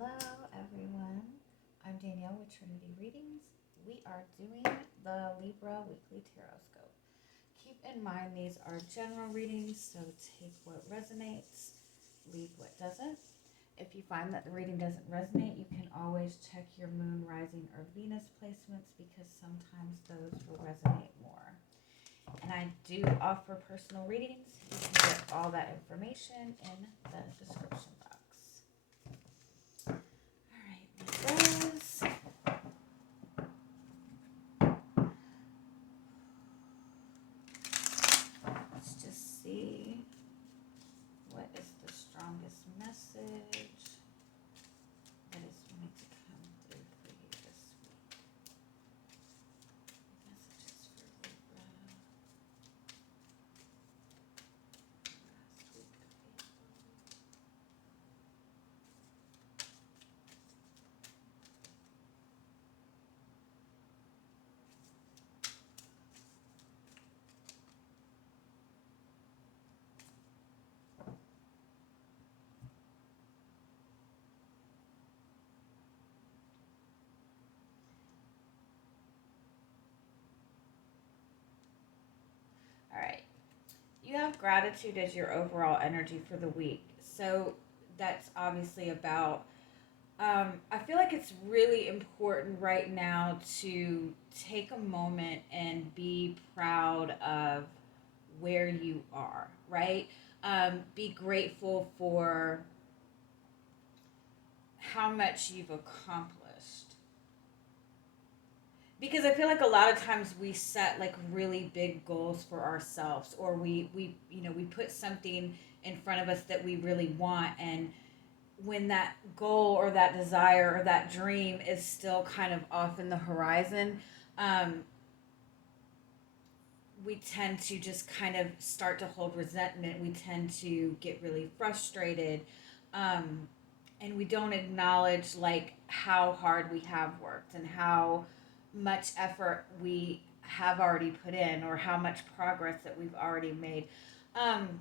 Hello everyone, I'm Danielle with Trinity Readings. We are doing the Libra Weekly Tarotscope. Keep in mind these are general readings, so take what resonates, leave what doesn't. If you find that the reading doesn't resonate, you can always check your moon, rising, or Venus placements because sometimes those will resonate more. And I do offer personal readings. You can get all that information in the description box. Let's just see what is the strongest message that is going to come through for you this week. Messages for Libra. Last week of April. All right. You have gratitude as your overall energy for the week. So that's obviously about, I feel like it's really important right now to take a moment and be proud of where you are, right? Be grateful for how much you've accomplished. Because I feel like a lot of times we set like really big goals for ourselves, or we put something in front of us that we really want, and when that goal or that desire or that dream is still kind of off in the horizon, we tend to just kind of start to hold resentment. We tend to get really frustrated, and we don't acknowledge like how hard we have worked and how much effort we have already put in, or how much progress that we've already made. Um,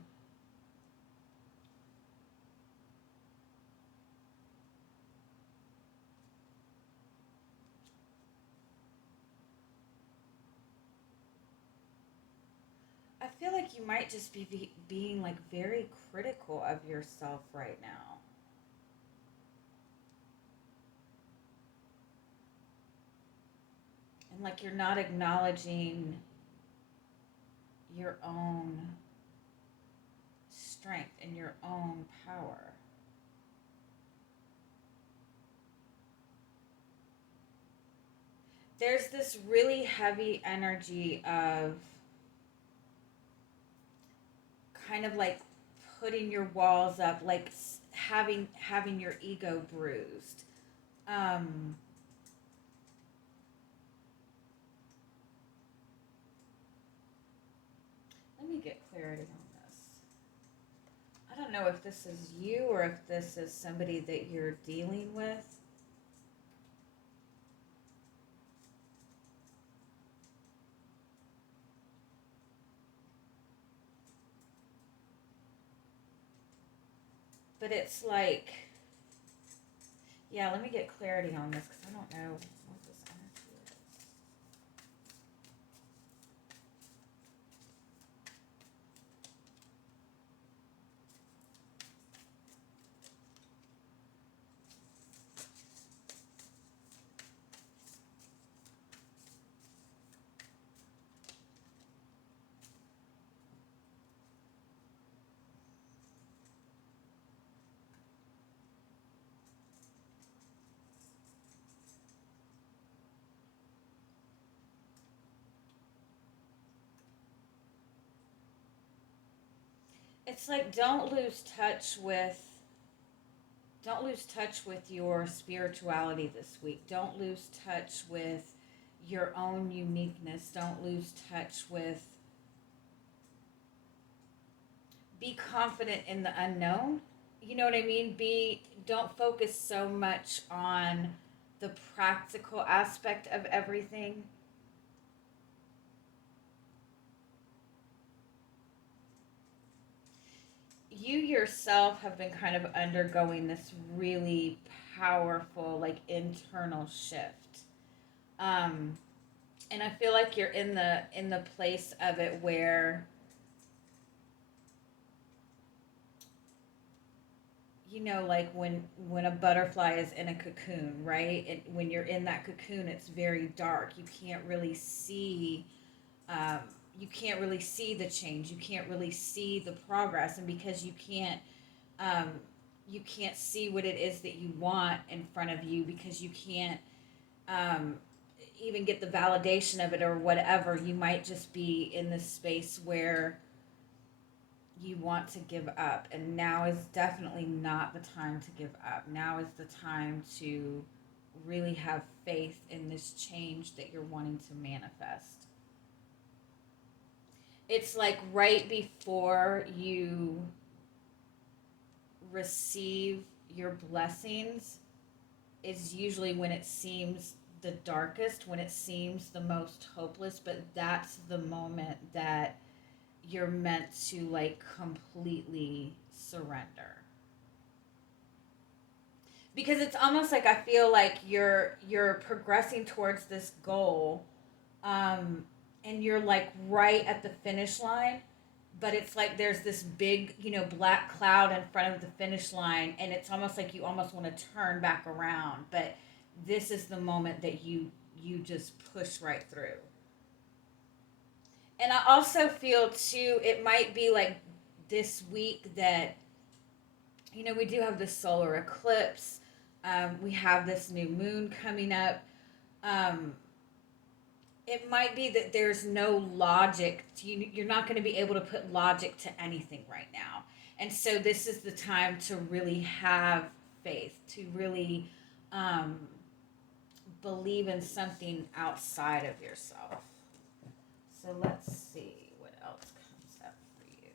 I feel like you might just be being like very critical of yourself right now. And like you're not acknowledging your own strength and your own power. There's this really heavy energy of kind of like putting your walls up, like having your ego bruised. Um, Let me get clarity on this. I don't know if this is you or if this is somebody that you're dealing with. But it's like, yeah, let me get clarity on this because I don't know what this energy is. It's like don't lose touch with your spirituality this week. Don't lose touch with your own uniqueness. Don't lose touch with, be confident in the unknown. You know what I mean? Don't focus so much on the practical aspect of everything. You yourself have been kind of undergoing this really powerful, like, internal shift. And I feel like you're in the place of it where, you know, like when a butterfly is in a cocoon, right? And when you're in that cocoon, it's very dark. Um, you can't really see the change. You can't really see the progress, and because um, you can't see what it is that you want in front of you, because you can't um, even get the validation of it or whatever. You might just be in this space where you want to give up, and now is definitely not the time to give up. Now is the time to really have faith in this change that you're wanting to manifest. It's like right before you receive your blessings is usually when it seems the darkest, when it seems the most hopeless, but that's the moment that you're meant to, like, completely surrender. Because it's almost like I feel like you're progressing towards this goal, and you're like right at the finish line, but it's like there's this big, black cloud in front of the finish line, and it's almost like you almost want to turn back around, but this is the moment that you just push right through. And I also feel too, it might be like this week that, we do have this solar eclipse. We have this new moon coming up. Um, it might be that there's no logic. You're not going to be able to put logic to anything right now. And so this is the time to really have faith, to really believe in something outside of yourself. So let's see what else comes up for you.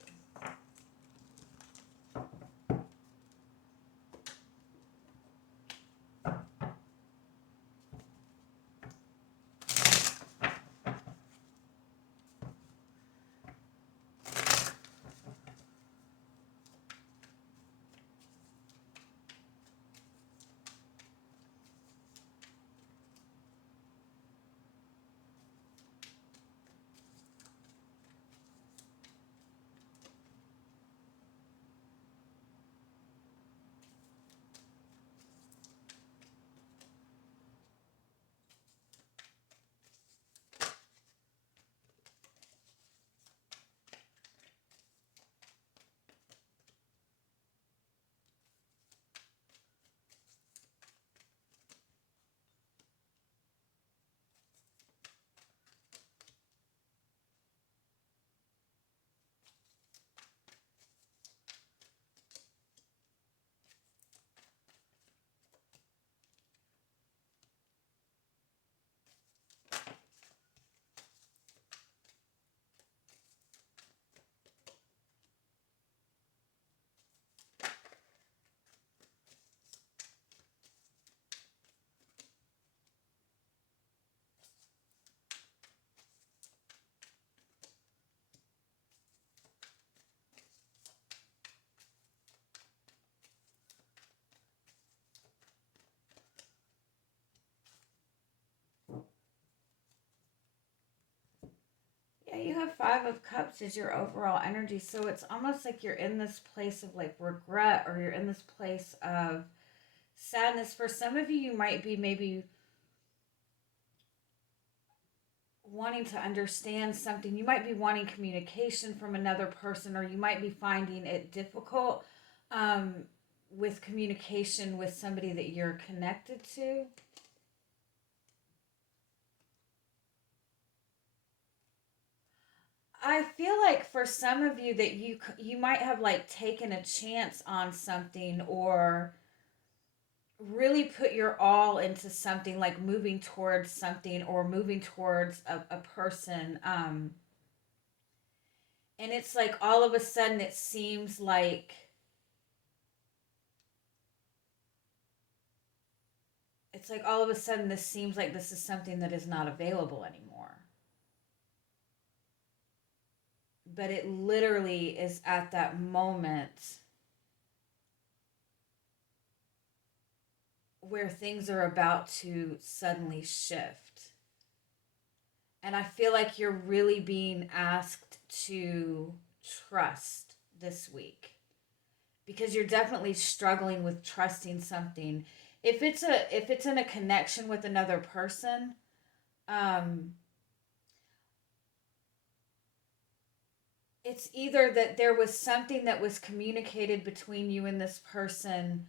Yeah, you have Five of Cups as your overall energy. So it's almost like you're in this place of like regret, or you're in this place of sadness. For some of you, you might be maybe wanting to understand something. You might be wanting communication from another person, or you might be finding it difficult um, with communication with somebody that you're connected to. I feel like for some of you that you might have like taken a chance on something, or really put your all into something, like moving towards something or moving towards a person, and it's like all of a sudden this seems like this is something that is not available anymore, but it literally is at that moment where things are about to suddenly shift. And I feel like you're really being asked to trust this week, because you're definitely struggling with trusting something. If it's in a connection with another person, it's either that there was something that was communicated between you and this person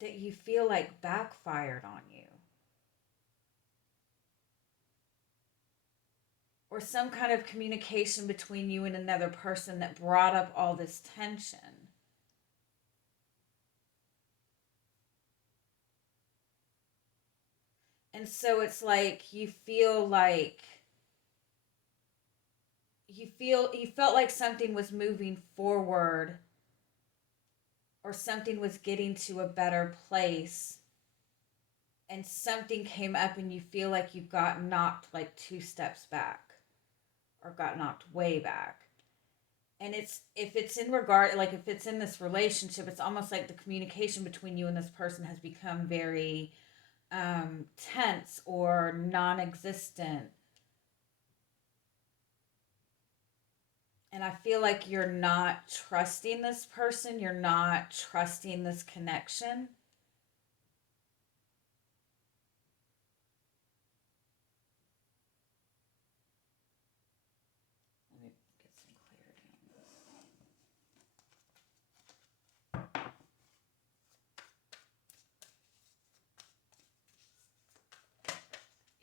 that you feel like backfired on you, or some kind of communication between you and another person that brought up all this tension. And so it's like you felt like something was moving forward, or something was getting to a better place, and something came up and you feel like you got knocked like 2 steps back, or got knocked way back. And if it's in this relationship, it's almost like the communication between you and this person has become very tense or non-existent. And I feel like you're not trusting this person, you're not trusting this connection. Let me get some clarity on this.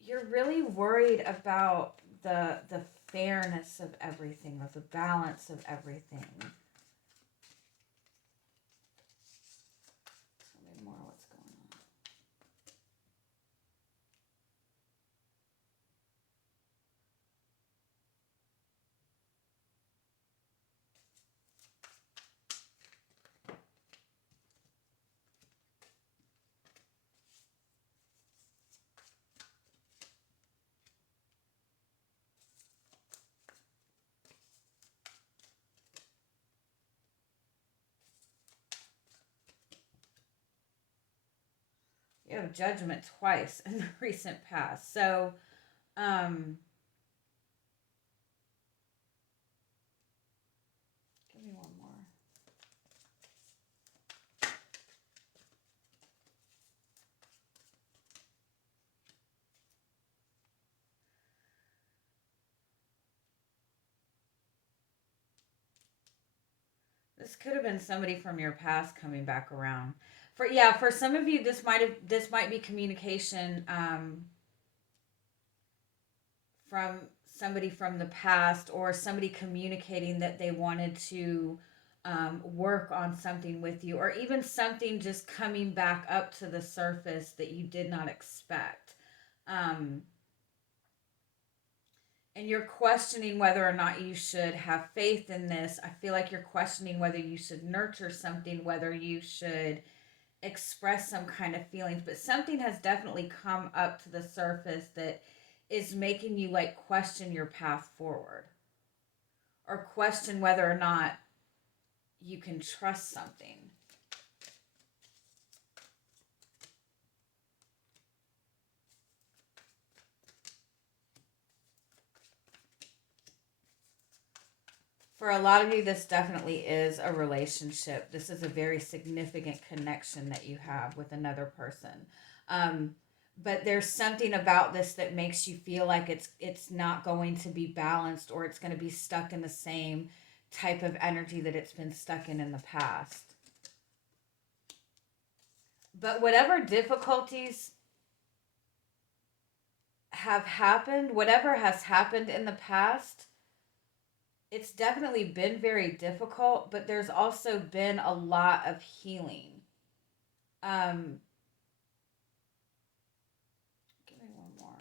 You're really worried about the fairness of everything, or the balance of everything. Tell me more what's going on. You have Judgment twice in the recent past. So, give me one more. This could have been somebody from your past coming back around. For some of you, this might be communication from somebody from the past, or somebody communicating that they wanted to work on something with you, or even something just coming back up to the surface that you did not expect. And you're questioning whether or not you should have faith in this. I feel like you're questioning whether you should nurture something, whether you should express some kind of feelings, but something has definitely come up to the surface that is making you like question your path forward, or question whether or not you can trust something. For a lot of you, this definitely is a relationship. This is a very significant connection that you have with another person. But there's something about this that makes you feel like it's not going to be balanced, or it's going to be stuck in the same type of energy that it's been stuck in the past. But whatever difficulties have happened, whatever has happened in the past, it's definitely been very difficult, but there's also been a lot of healing. Give me one more.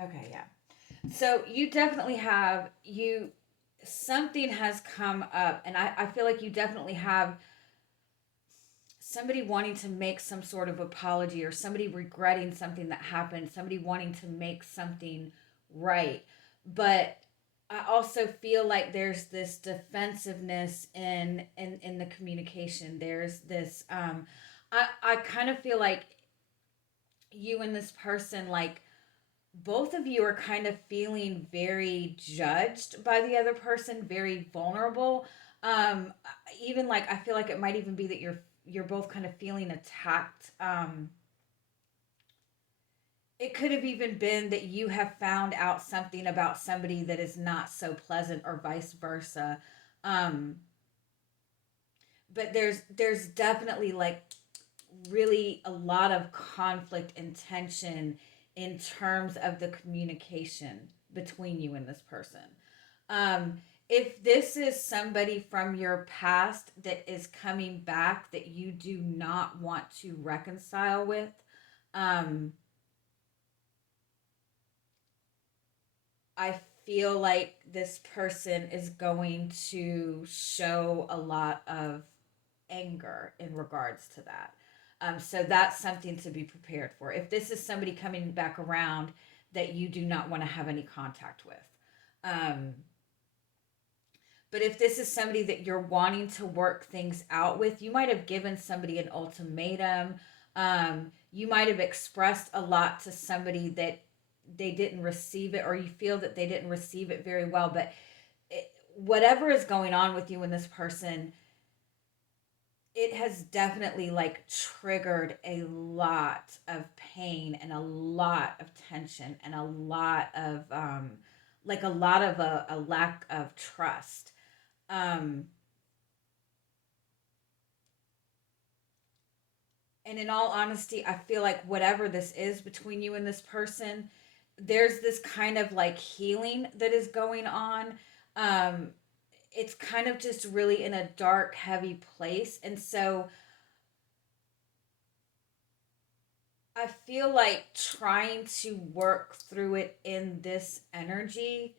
Okay, yeah. So you definitely have, something has come up, and I feel like you definitely have somebody wanting to make some sort of apology, or somebody regretting something that happened, somebody wanting to make something right. But I also feel like there's this defensiveness in the communication. There's this I kind of feel like you and this person, like, both of you are kind of feeling very judged by the other person, very vulnerable. Um, Even like I feel like it might even be that you're both kind of feeling attacked. It could have even been that you have found out something about somebody that is not so pleasant, or vice versa. Um, but there's definitely like really a lot of conflict and tension in terms of the communication between you and this person. If this is somebody from your past that is coming back that you do not want to reconcile with, um, I feel like this person is going to show a lot of anger in regards to that. So that's something to be prepared for. If this is somebody coming back around that you do not want to have any contact with. Um, but if this is somebody that you're wanting to work things out with, you might have given somebody an ultimatum. You might have expressed a lot to somebody that they didn't receive it, or you feel that they didn't receive it very well. But whatever is going on with you and this person, it has definitely like triggered a lot of pain and a lot of tension and a lot of like a lot of a lack of trust. um and in all honesty, I feel like whatever this is between you and this person, there's this kind of like healing that is going on. um it's kind of just really in a dark, heavy place, and so I feel like trying to work through it in this energy,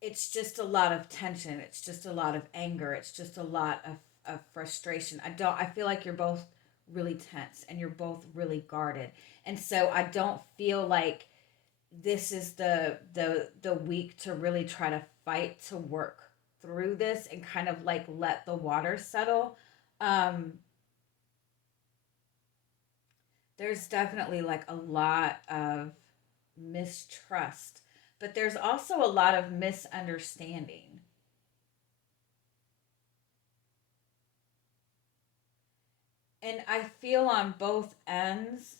it's just a lot of tension. It's just a lot of anger. It's just a lot of frustration. I feel like you're both really tense and you're both really guarded. And so I don't feel like this is the week to really try to fight to work through this and kind of like let the water settle. Um, there's definitely like a lot of mistrust, but there's also a lot of misunderstanding. And I feel on both ends,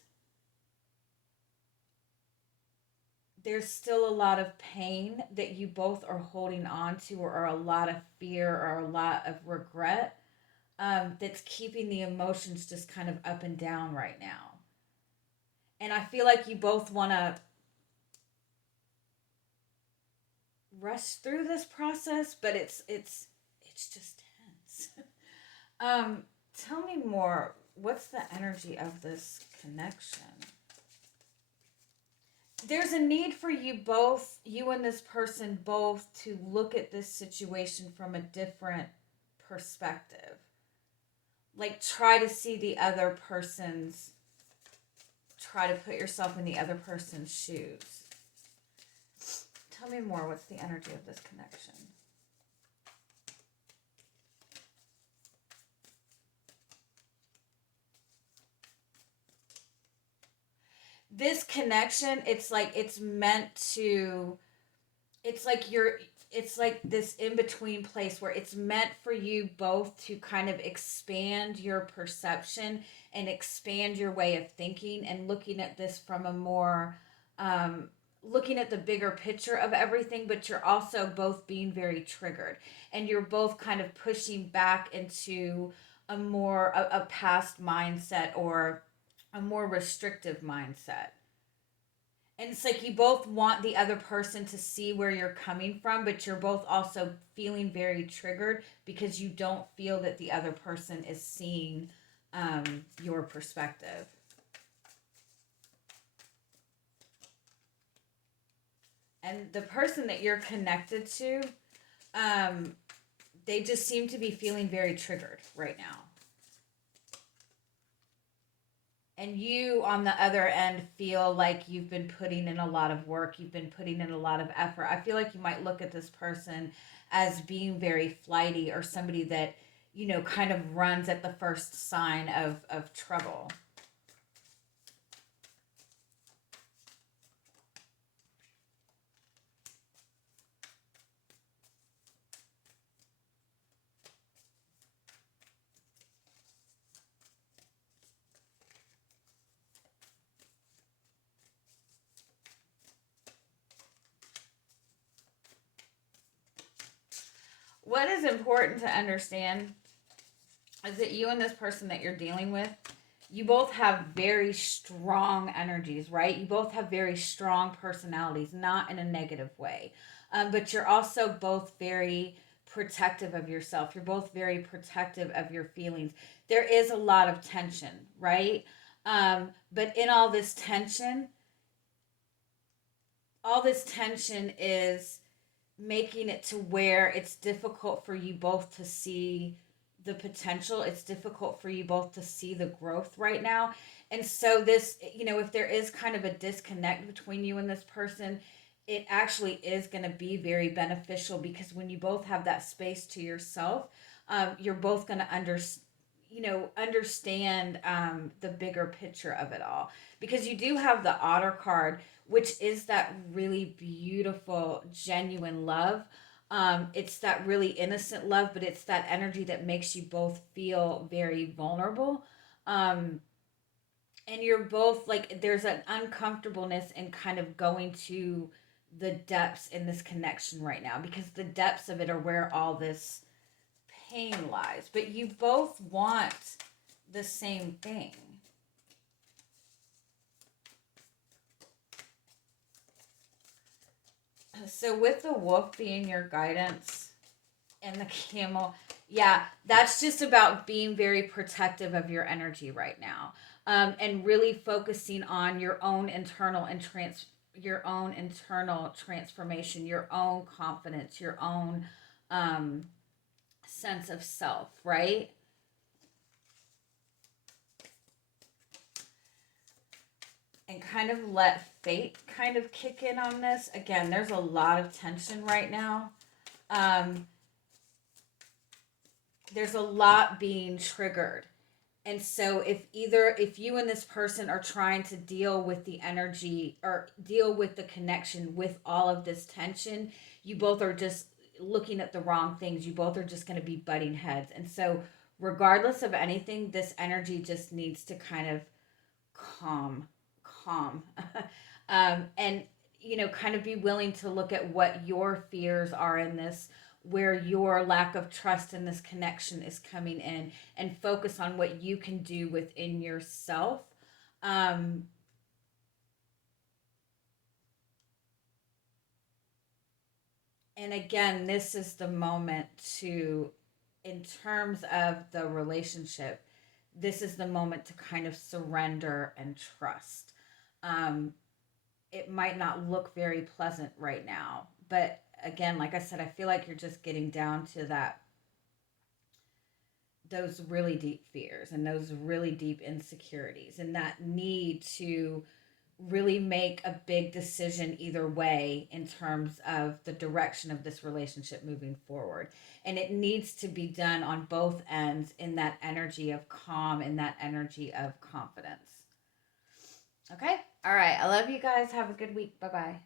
there's still a lot of pain that you both are holding on to, or a lot of fear, or a lot of regret, that's keeping the emotions just kind of up and down right now. And I feel like you both want to rush through this process, but it's just tense. um, Tell me more. What's the energy of this connection? There's a need for you both, you and this person both, to look at this situation from a different perspective. Like, try to see the other person's, try to put yourself in the other person's shoes. Tell me more. What's the energy of this connection? This connection, it's like it's meant to, it's like you're, it's like this in between place where it's meant for you both to kind of expand your perception and expand your way of thinking and looking at this from a more looking at the bigger picture of everything. But you're also both being very triggered, and you're both kind of pushing back into a past mindset, or a more restrictive mindset. And it's like you both want the other person to see where you're coming from, but you're both also feeling very triggered because you don't feel that the other person is seeing your perspective. And the person that you're connected to, they just seem to be feeling very triggered right now. And you, on the other end, feel like you've been putting in a lot of work. You've been putting in a lot of effort. I feel like you might look at this person as being very flighty, or somebody that, you know, kind of runs at the first sign of trouble. What is important to understand is that you and this person that you're dealing with, you both have very strong energies, right? You both have very strong personalities, not in a negative way. But you're also both very protective of yourself. You're both very protective of your feelings. There is a lot of tension, right? But in all this tension is making it to where it's difficult for you both to see the potential. It's difficult for you both to see the growth right now. And so this, you know, if there is kind of a disconnect between you and this person, it actually is going to be very beneficial, because when you both have that space to yourself, you're both going to understand the bigger picture of it all, because you do have the Otter card, which is that really beautiful, genuine love. It's that really innocent love, but it's that energy that makes you both feel very vulnerable. And you're both like, there's an uncomfortableness in kind of going to the depths in this connection right now, because the depths of it are where all this pain lies. But you both want the same thing. So with the wolf being your guidance and the camel, yeah, that's just about being very protective of your energy right now, and really focusing on your own internal transformation, your own confidence, your own sense of self, right? And kind of let fate kind of kick in on this. Again, there's a lot of tension right now. There's a lot being triggered. And so if you and this person are trying to deal with the energy or deal with the connection with all of this tension, you both are just looking at the wrong things. You both are just going to be butting heads. And so regardless of anything, this energy just needs to kind of calm. And kind of be willing to look at what your fears are in this, where your lack of trust in this connection is coming in, and focus on what you can do within yourself. And again, this is the moment to, in terms of the relationship, this is the moment to kind of surrender and trust. It might not look very pleasant right now, but again, like I said, I feel like you're just getting down to those really deep fears and those really deep insecurities, and that need to really make a big decision either way in terms of the direction of this relationship moving forward. And it needs to be done on both ends in that energy of calm and that energy of confidence. Okay? All right. I love you guys. Have a good week. Bye-bye.